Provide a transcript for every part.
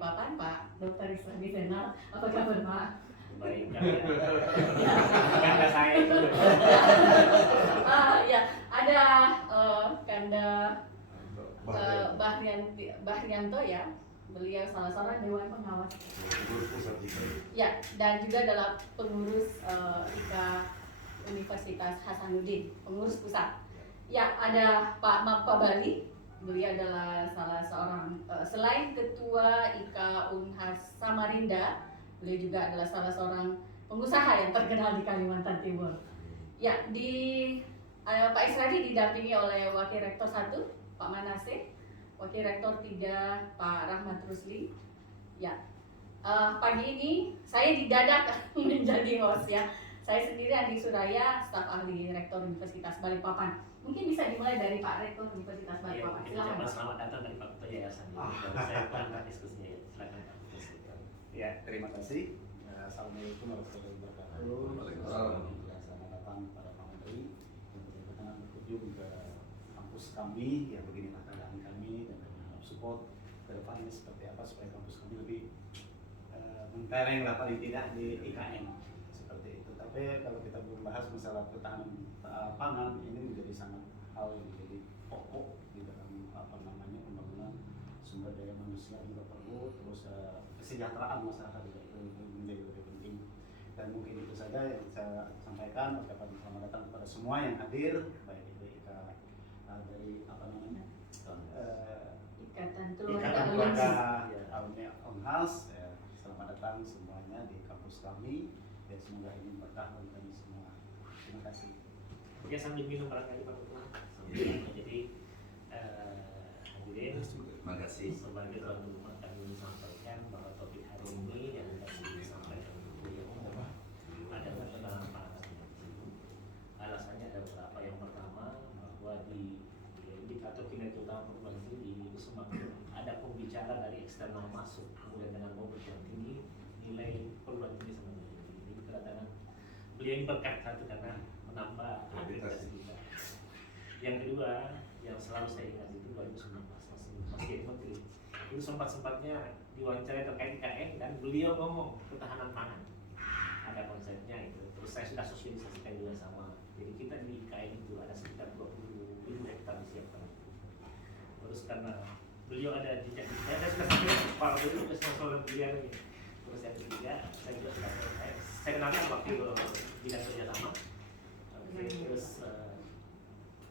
Bapak, Pak Dr. Islami Zainal, apa kabar Pak? Baik, Kanda saya itu. Ya, ada Kanda Bahrianto ya, beliau salah seorang dewan pengawas. Ya, dan juga adalah pengurus IKA Universitas Hasanuddin, pengurus pusat. Ya, ada Pak Mappa Bali. Beliau adalah salah seorang selain ketua IKA Unhas Samarinda, beliau juga adalah salah seorang pengusaha yang terkenal di Kalimantan Timur. Ya, Pak Isradi didampingi oleh Wakil Rektor 1, Pak Manase, Wakil Rektor 3, Pak Rahmat Rusli. Ya, pagi ini saya didadak menjadi host ya. Saya sendiri Andi Suraya, staf ahli Rektor Universitas Balikpapan. Mungkin bisa dimulai dari Pak Rektor Universitas Balikpapan. Silakan. Ya, selamat datang dari Pak Ketua Yayasan. Saya pernah diskusinya ya. Silakan Pak. Ya, terima kasih. Assalamualaikum warahmatullahi wabarakatuh. Waalaikumsalam. Selamat datang pada Pak Menteri yang berkenan berkunjung ke kampus kami. Ya, beginilah keadaan kami dan support ke depannya seperti apa supaya kampus kami lebih mentereng lah paling tidak di IKN seperti itu. Tapi kalau kita belum bahas masalah ketahanan pangan, ini menjadi sangat hal yang menjadi pokok di dalam pembangunan sumber daya manusia juga perlu, terus kesejahteraan masyarakat juga itu menjadi lebih penting. Dan mungkin itu saja yang saya sampaikan. Ucapan selamat datang kepada semua yang hadir, baik itu dari Ikatan Keluarga Unhas. Selamat datang semuanya di kampus kami. Ya, semoga ini berkah bagi kami semua. Terima kasih. Ya, sambil minum barangkali Pak Ketua. Jadi hadirin, Terima kasih. sebagai tuan rumah kami sampaikan bahwa topik hari ini yang akan disampaikan beliau adalah tentang pangan. Alasannya ada beberapa. Yang pertama, bahwa di indikator kinerja utama perguruan tinggi itu semakin ada pembicara dari eksternal masuk, kemudian dengan bobot yang tinggi, nilai perguruan tinggi semakin tinggi. Jadi kedatangan beliau ini berkat satu karena menambah aktivitas kita. Yang kedua, yang selalu saya ingat itu 2019 masih menteri, itu sempat-sempatnya diwawancara terkait IKN dan beliau ngomong ketahanan pangan, ada konsepnya itu. Terus saya sudah sosialisasikan juga sama. Jadi kita di IKN itu ada sekitar 20.000 hektar disiapkan. Terus karena beliau ada jejak, saya sudah sampaikan kepala beliau ke soal beliau ini. Terus yang ketiga, saya juga sudah saya kenalkan wakil bidang kerjasama. Terus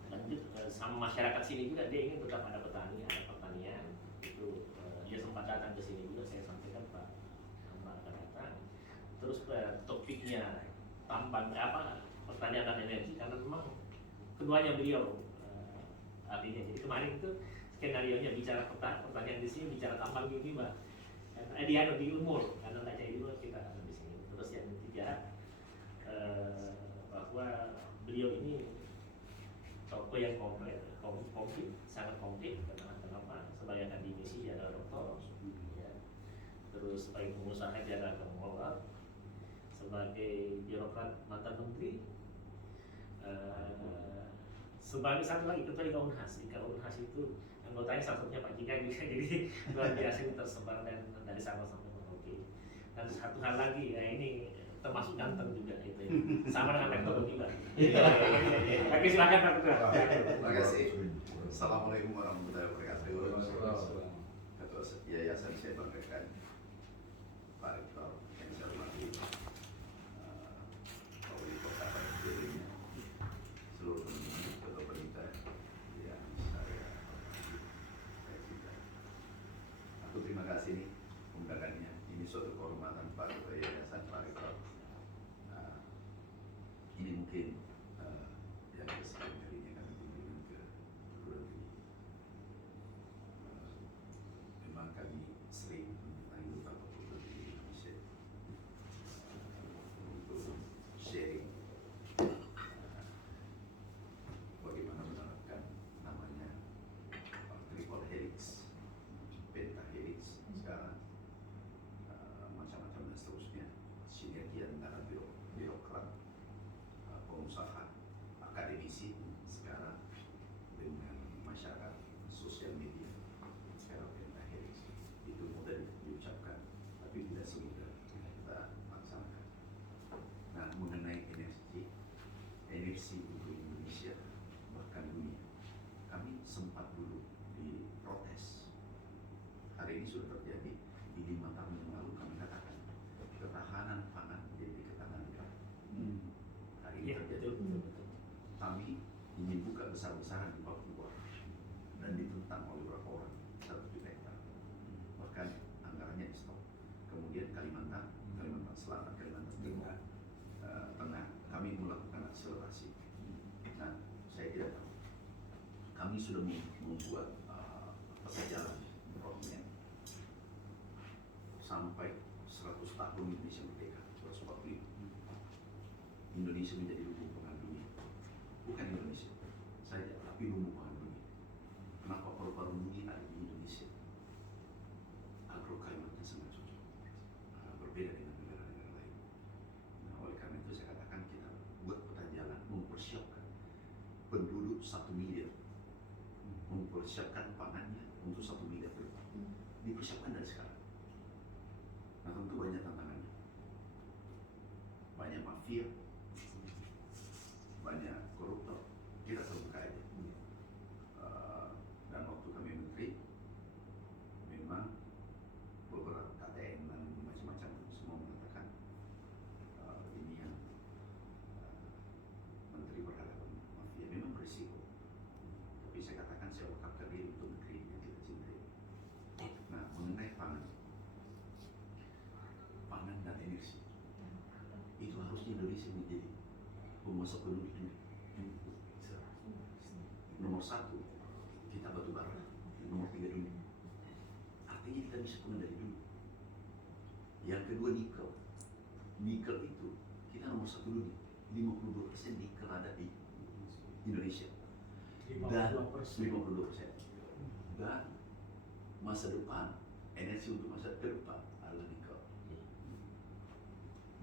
lanjut sama masyarakat sini juga, dia ingin tetap ada petani, ada pertanian. Itu dia sempat datang ke sini juga, saya sampaikan Pak akan datang. Terus topiknya tambang pertanian dan energi, karena memang keduanya beliau artinya. Jadi kemarin itu skenario nya bicara pertanian di sini, bicara tambang di Mbak. Dia ada di umur, karena tidak jadi dulu kita ada di sini. Terus yang ketiga, bahwa beliau ini tokoh yang komplit, sangat komplit. Kenapa? Sebagai akademisi dia adalah doktor, ya. Terus sebagai pengusaha dia adalah konglomerat, sebagai birokrat mantan menteri, sebagai satu lagi ketua IKA Unhas. IKA Unhas itu anggotanya salah satunya Pak Jika juga, jadi luar biasa ini tersebar dan dari Sabang sampai Merauke. Dan satu hal lagi, ya ini termasuk ganteng juga itu, sama dengan rektor juga. Oke, silakan Pak Ketua. Terima kasih. Assalamualaikum warahmatullahi wabarakatuh. Ketua Yayasan saya banggakan, Pak Rektor yang saya hormati, Pak Wali Kota dirinya, seluruh ketua pemerintah yang saya hormati, saya cinta. Aku terima kasih nih undangannya. Ini suatu kehormatan Pak Ketua Yayasan, Pak Rektor. Ini mungkin yang kesekian kalinya kami kunjungan ke perguruan tinggi. Memang kami sering mendatangi beberapa perguruan tinggi Indonesia untuk sharing bagaimana menerapkan namanya triple helix, pentahelix sekarang, macam-macam dan seterusnya, sinergi antara birokrat, pengusaha terjadi di 5 tahun yang lalu. Kami katakan ketahanan pangan jadi ketahanan kita. Hari ini Iya, terjadi. betul. Kami ingin buka besar-besaran di Papua dan ditentang oleh beberapa orang 1 juta hektar. Bahkan anggarannya di stop. Kemudian Kalimantan Selatan, Kalimantan Timur, Tengah, kami melakukan akselerasi. Nah, saya tidak tahu. Kami sudah membuat peta jalan roadmap sampai 100 tahun Indonesia merdeka, 145. Indonesia menjadi lumbung pangan dunia. Bukan Indonesia saja, tapi lumbung pangan dunia. Kenapa paru-paru dunia ada di Indonesia? Agroklimatnya sangat cocok, berbeda dengan negara-negara lain. Nah, oleh karena itu saya katakan kita buat peta jalan, mempersiapkan penduduk 1 miliar, mempersiapkan pangannya untuk 1 miliar ke depan. Dipersiapkan dari sekarang. Nah, tentu banyak tantangannya, banyak mafia, banyak koruptor. Kita terbuka aja. Dan waktu kami menteri, memang beberapa KTN dan macam-macam semua mengatakan ini yang menteri berhadapan mafia memang berisiko. Tapi saya katakan saya wakafkan diri untuk negeri yang kita cintai. Nah, mengenai pangan dan energi, itu harusnya Indonesia menjadi penguasa penuh di dunia. Nomor 1 kita batu bara, nomor 3 dunia. Artinya kita bisa mengendali dulu. Yang kedua nikel. Nikel itu kita nomor 1 dunia. 52% nikel ada di Indonesia. Dan 52%. Dan masa depan, energi untuk masa depan adalah nikel.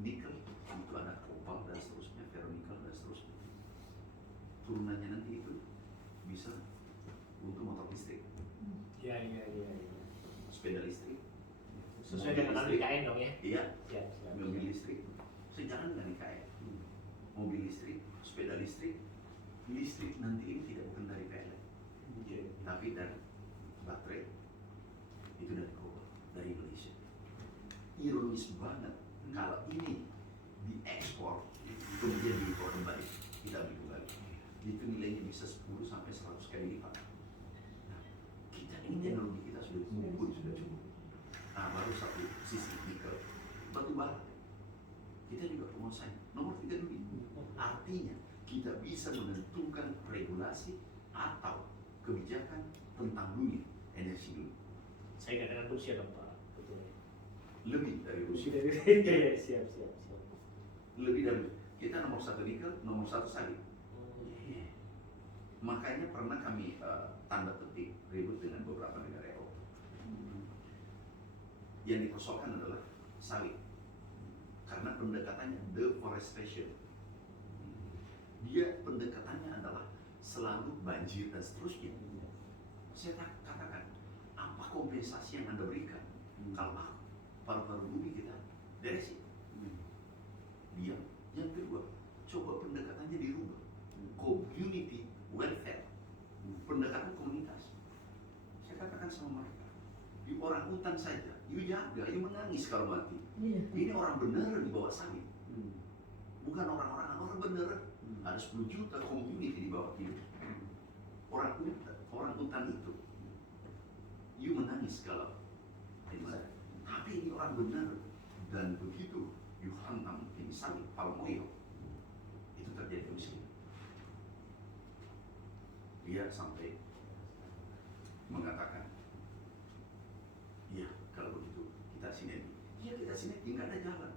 Nikel itu ada kopal dan seterusnya, ferronikel dan seterusnya. Turunannya nanti itu bisa untuk motor listrik, Iya. sepeda listrik, Sesuai dengan IKN dong ya. iya, Siap. mobil listrik, sejalan dengan IKN. Mobil listrik, sepeda listrik, listrik nanti ini tidak bukan dari PLN, tapi dari baterai, itu dari kopal, dari Indonesia. Ironis banget kalau ini diekspor, kemudian diimpor kembali, kita beli kembali. Itu nilainya bisa 10 sampai 100 kali lipat. Nah, kita ini teknologi kita sudah mumpuni, sudah cukup. Nah, baru satu sisi nikel, batu bara. Kita juga penguasanya nomor 3 dunia. Artinya kita bisa menentukan regulasi atau kebijakan tentang dunia energi dulu. Saya katakan Rusia dong Pak. Betul. Lebih dari Rusia. Siap. Lebih dari kita nomor 1 nikel, nomor 1 sawit. Makanya pernah kami tanda petik ribut dengan beberapa negara Eropa. Yang dipersoalkan adalah sawit, karena pendekatannya deforestation. Dia pendekatannya adalah selalu banjir dan seterusnya. Saya katakan, apa kompensasi yang Anda berikan kalau paru-paru bumi kita beresin? Diam. Yang kedua, coba pendekatannya dirubah. Community welfare, pendekatan komunitas. Saya katakan sama mereka, di orang hutan saja, you jaga, you menangis kalau mati. Ini orang beneran di bawah sawit, bukan orang beneran. Ada 10 juta community di bawah hidup. Orang hutan itu, you menangis kalau ini mati. Tapi ini orang bener, dan begitu you hantam ini sawit, palm oil, itu terjadi kemiskinan. Dia sampai mengatakan, ya kalau begitu kita sinergi. Ya kita sinergi, nggak ada jalan.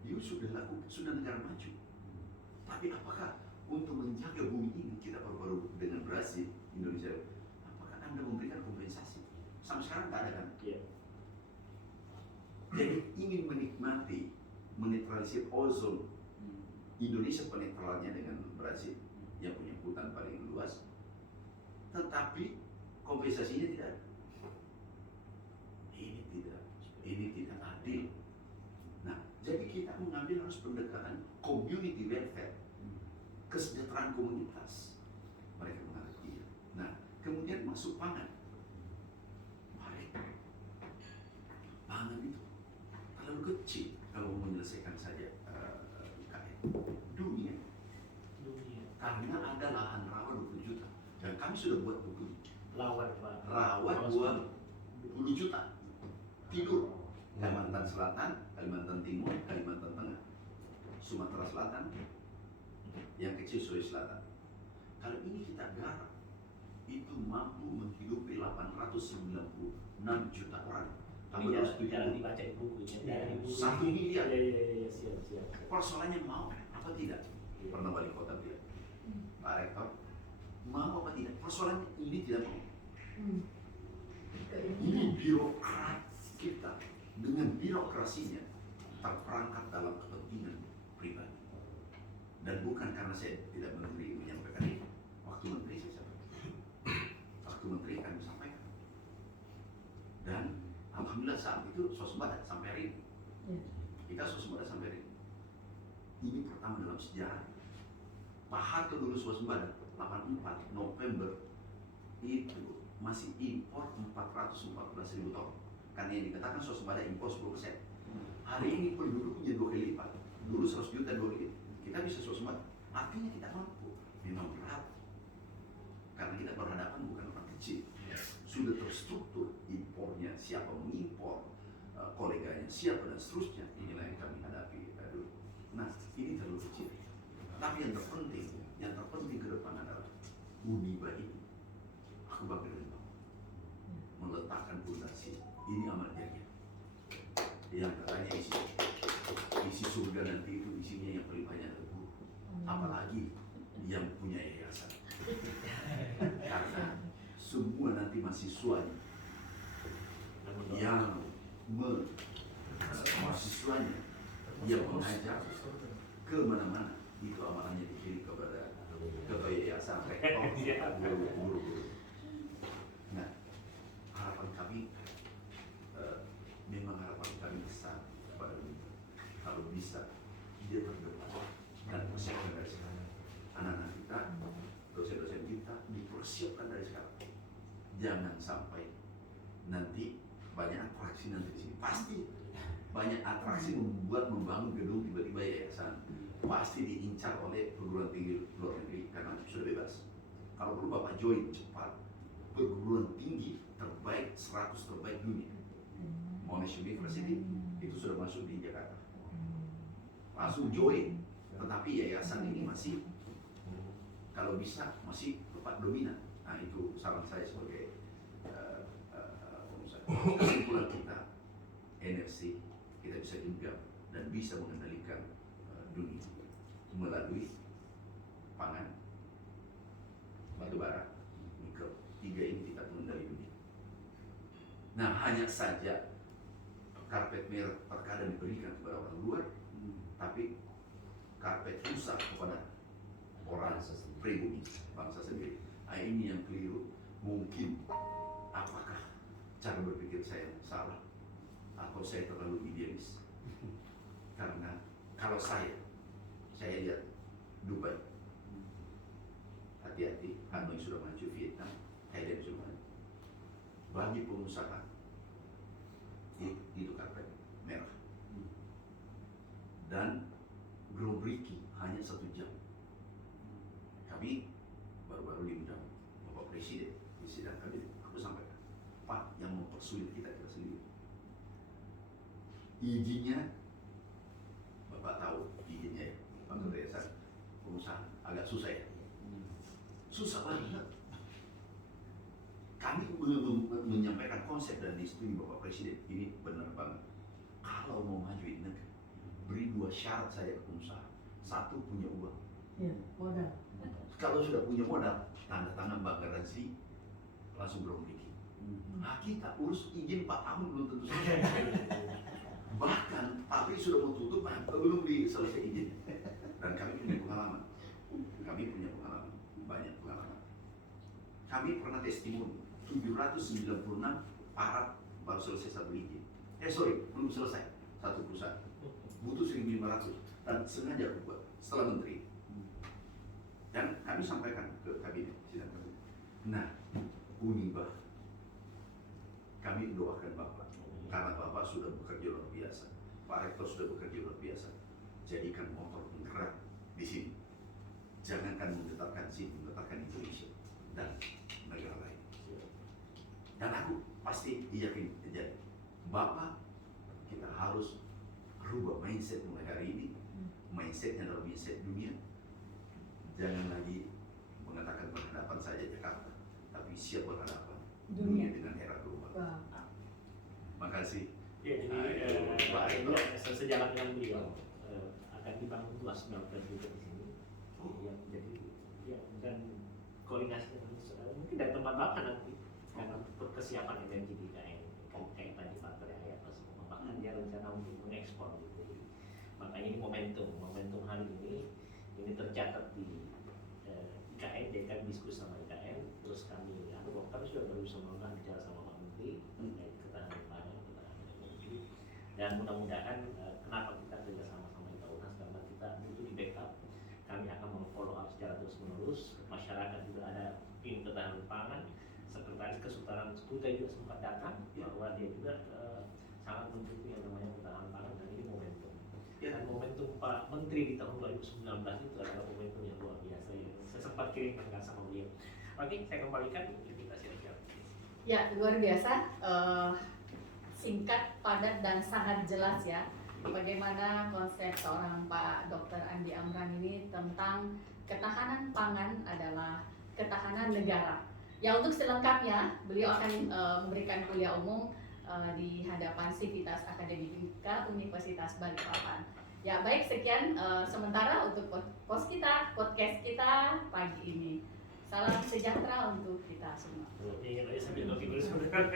You sudah lakukan, sudah negara maju. Tapi apakah untuk menjaga bumi ini, kita baru-baru dengan Brasil, Indonesia, apakah Anda memberikan kompensasi? Sampai sekarang nggak ada kan? Iya. Jadi ingin menikmati, menetralisir ozon. Indonesia penetralnya dengan Brasil yang punya hutan paling luas, tetapi kompensasinya tidak ada. Ini tidak adil. Nah, jadi kita mengambil harus pendekatan community welfare, kesejahteraan komunitas. Mereka mengerti. Nah, kemudian masuk pangan. kecil kalau mau menyelesaikan saja IKN dunia. Karena ada lahan rawa 20 juta dan kami sudah buat 20 lawan Pak. rawa 20 juta tidur. Kalimantan Selatan, Kalimantan Timur, Kalimantan Tengah, Sumatera Selatan, yang kecil Sulawesi Selatan. Kalau ini kita garap, itu mampu menghidupi 896 juta orang. Tambah Ini 270. jarang dibaca di bukunya. Iya. 1 miliar. Iya, siap. Persoalannya mau apa tidak? Pernah wali kota bilang, Pak Rektor, mau apa tidak? Persoalannya ini tidak mau. Ini birokrat kita dengan birokrasinya terperangkap dalam kepentingan pribadi. Dan bukan karena saya tidak menteri menyampaikan ini. Waktu menteri saya sampaikan. Waktu menteri kami sampaikan. Dan alhamdulillah saat itu swasembada sampai hari ini. Kita swasembada sampai hari ini. Ini pertama dalam sejarah. Pak Harto dulu swasembada 84 November itu masih impor 414.000 ton. Karena yang dikatakan swasembada impor 10%. Hari ini penduduknya 2 kali lipat. Dulu 100 juta 2 kali. Kita bisa swasembada. Artinya kita mampu. Memang berat. Karena kita berhadapan bukan orang kecil. Sudah terstruktur impornya, siapa mengimpor, koleganya siapa dan seterusnya. Inilah yang kami hadapi dulu. Nah, ini terlalu kecil. Tapi yang terpenting ke depan adalah Uniba ini. Aku bangga dengan Bapak. Meletakkan fondasi. Ini amal jariah. Yang katanya isi surga nanti itu isinya yang paling banyak adalah guru. Apalagi yang punya yayasan. Karena semua nanti mahasiswanya yang mahasiswanya yang mengajar ke mana-mana itu amalannya dikirim kepada yayasan rektor, guru-guru. Nah, harapan kami memang harapan kami besar kepada Uniba. Kalau bisa dia terdepan dan persiapkan dari sekarang. Anak-anak kita, dosen-dosen kita dipersiapkan dari sekarang. Jangan sampai nanti banyak atraksi nanti di sini. Pasti banyak atraksi membangun gedung tiba-tiba yayasan. Pasti diincar oleh perguruan tinggi luar negeri karena sudah bebas. Kalau perlu Bapak join cepat perguruan tinggi terbaik 100 terbaik dunia. Monash University itu sudah masuk di Jakarta. Langsung join. Tetapi yayasan ini masih kalau bisa masih tepat dominan. Nah itu saran saya sebagai pengusaha. Kesimpulan kita energi kita bisa genggam dan bisa mengendalikan dunia melalui pangan, batu bara, nikel. 3 ini kita mengendali dunia. Nah hanya saja karpet merah terkadang diberikan kepada orang luar, tapi karpet rusak kepada orang pribumi bangsa sendiri. Nah, ini yang keliru. Mungkin apakah cara berpikir saya salah atau saya terlalu idealis? Karena kalau saya lihat Dubai, hati-hati, Hanoi sudah maju, Vietnam, Thailand sudah maju. Bagi pengusaha itu karpet merah dan groundbreaking hanya 1 jam. Kami baru-baru diundang Bapak Presiden di sidang kabinet. Aku sampaikan, Pak, yang mempersulit kita sendiri. Izinnya, Bapak tahu izinnya ya, Pak Ketua Yayasan Pengusaha agak susah ya. Susah banget. Kami menyampaikan konsep dan disetujui Bapak Presiden. Ini benar banget. Kalau mau majuin negeri, beri 2 syarat saya ke pengusaha. 1, punya uang. Ya, modal. Kalau sudah punya modal, tanda tangan bank garansi, langsung groundbreaking. Nah, kita urus izin 4 tahun belum tentu selesai. Bahkan pabrik sudah mau tutup, belum selesai izin. Dan kami punya pengalaman. Banyak pengalaman. Kami pernah testimoni 796 parat baru selesai 1 izin. Belum selesai 1 perusahaan. Butuh 1.500 dan sengaja aku buat setelah menteri. Dan kami sampaikan ke kabinet, sidang kabinet. Nah, Uniba, kami doakan Bapak karena Bapak sudah bekerja luar biasa. Pak Rektor sudah bekerja luar biasa. Jadikan motor penggerak di sini. Jangankan menggetarkan sini, menggetarkan Indonesia dan negara lain. Dan aku pasti yakin jadi Bapak, kita harus rubah mindset mulai hari ini. Mindsetnya adalah mindset dunia. Jangan lagi mengatakan berhadapan saja Jakarta, tapi siap berhadapan dunia dengan era global. Makasih. Ya, jadi sejalan dengan beliau akan dibangun 2 smelter juga di sini. Yang jadi ya, dan koordinasi dengan mungkin dari tempat Bapak nanti karena persiapan energi di IKN kayak tadi Pak Teraya pas bahkan dia rencana untuk mengekspor gitu. Makanya ini momentum hari ini tercatat di IKN, dia kan diskusi sama IKN, terus kami sudah berusaha bicara sama Pak Menteri terkait ketahanan pangan, dan mudah-mudahan kenapa kita kerjasama sama Ika-UNAS karena kita butuh di backup. Kami akan memfollow up secara terus-menerus. Masyarakat juga ada tim ketahanan pangan. Sekretaris Kesultanan Kuta juga sempat datang bahwa dia juga sangat mendukung yang namanya ketahanan pangan, dan ini momentum. Dan momentum Pak Menteri di tahun 2019 itu adalah momentum yang luar biasa yang saya sempat kirimkan sama beliau. Oke, saya kembalikan invitasi Ika. Ya, luar biasa. Singkat, padat, dan sangat jelas ya bagaimana konsep seorang Pak Dr. Andi Amran ini tentang ketahanan pangan adalah ketahanan negara. Ya, untuk selengkapnya beliau akan memberikan kuliah umum di hadapan Sivitas Akademika Universitas Balikpapan. Ya, baik, sekian sementara untuk podcast kita pagi ini. Salam sejahtera untuk kita semua. Ingin aja sambil ngopi dulu sebentar.